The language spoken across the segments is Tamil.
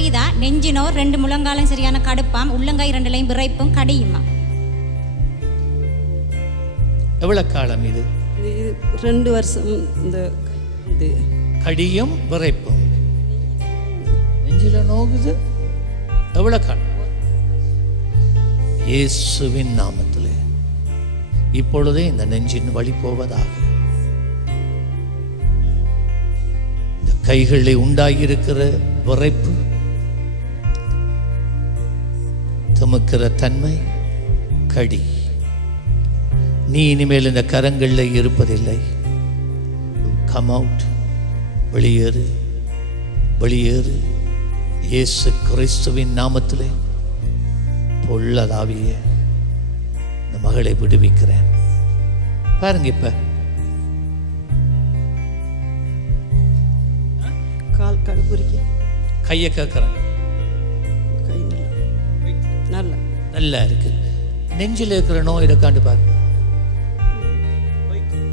செய்தா நெஞ்சினோ ரெண்டு முழங்காலும் சரியான கடுப்பாம் உள்ளங்கை ரெண்டுலையும் விரைப்பும் கடியுமா? எவ்வளவு காலம் இது ரெண்டு வருஷம் இந்த இது. கடியும் விரைப்பும். நெஞ்சில நோகுது. எவ்வளவு காலம்? இயேசுவின் நாமத்திலே. இப்பொழுதே இந்த நெஞ்சின் வழி போவதாக. இந்த கைகளில் உண்டாகியிருக்கிற விரைப்பு துமுக்கிற தன்மை கடி. நீ இனிமேல் இந்த கரங்களில் இருப்பதில்லை. கம் அவுட் வெளியேறு. வெளியேறு. இயேசு கிறிஸ்துவின் நாமத்திலே. பொல்லதாவிய இந்த மகளை விடுவிக்கிறேன். பாருங்க இப்ப. கால் கடுப்புரிக்கு கையை கேட்குறேன் நல்லா நல்லா இருக்கு. நெஞ்சில் இருக்கிற நோய் இருக்காண்டு பாரு.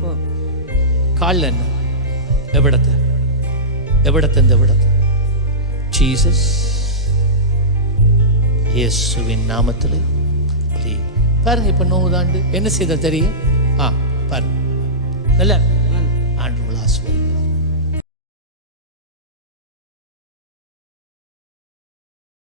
ஓ காலில் என்ன? எவிடத்தை இந்த எவிடத்தை ஜீசஸ் இயேசுவின் நாமத்தில். lead. பாருங்க இப்போ நோவுதாண்டு என்ன செய்த தெரியும்? ஆ பாருங்க நல்லா. ஆண்டு ஆஸ்வதி